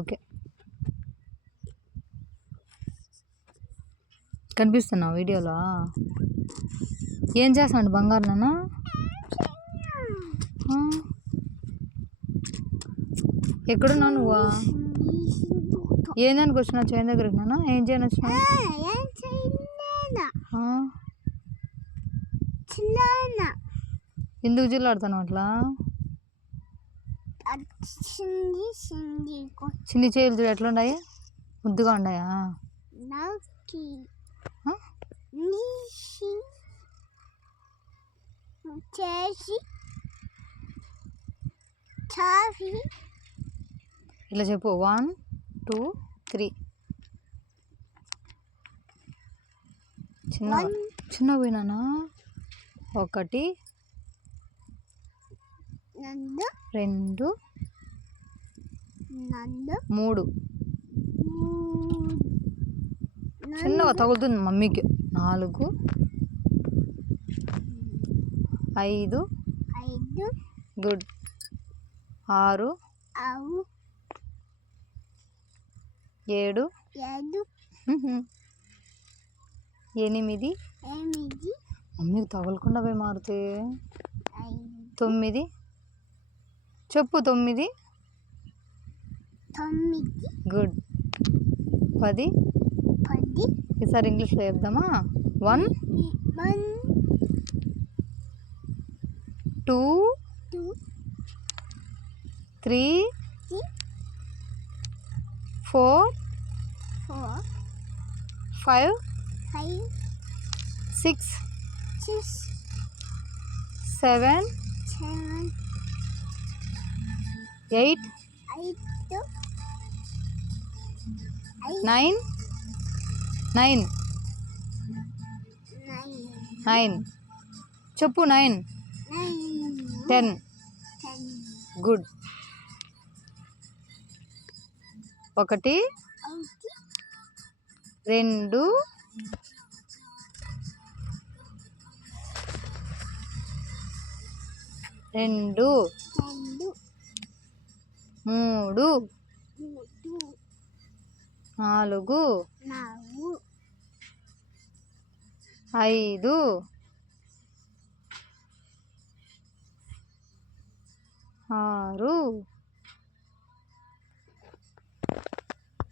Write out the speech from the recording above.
Okay. కనిపిస్తున్నా వీడియోలో. ఏం చేస్తాడు బంగారు నాన్న? ఎక్కడున్నా నువ్వా? ఏం దానికి వచ్చినావు చైన్ దగ్గరికి నాన్న? ఏం చేయని వచ్చినావు? ఎందుకు జిల్లాడుతాను అట్లా? చిన్ని చేతులు చూడు ఎట్లున్నాయి, ముద్దుగా ఉన్నాయా? ఇలా చెప్పు, 1 2 3. చిన్న పోయినానా? 1 2 3. చిన్నగా తగులుతుంది మమ్మీకి. 4 5 గుడ్. 6 7 8. మమ్మీకి తగలకుండా పోయి మారుతే. 9 చెప్పు. 9 గుడ్. 10. ఈసారి ఇంగ్లీష్లో చెప్దామా? 1 2 3 4 5 6 7 8 9 చెప్పు. 9 10 గుడ్. 1 2 2 3 4 5 6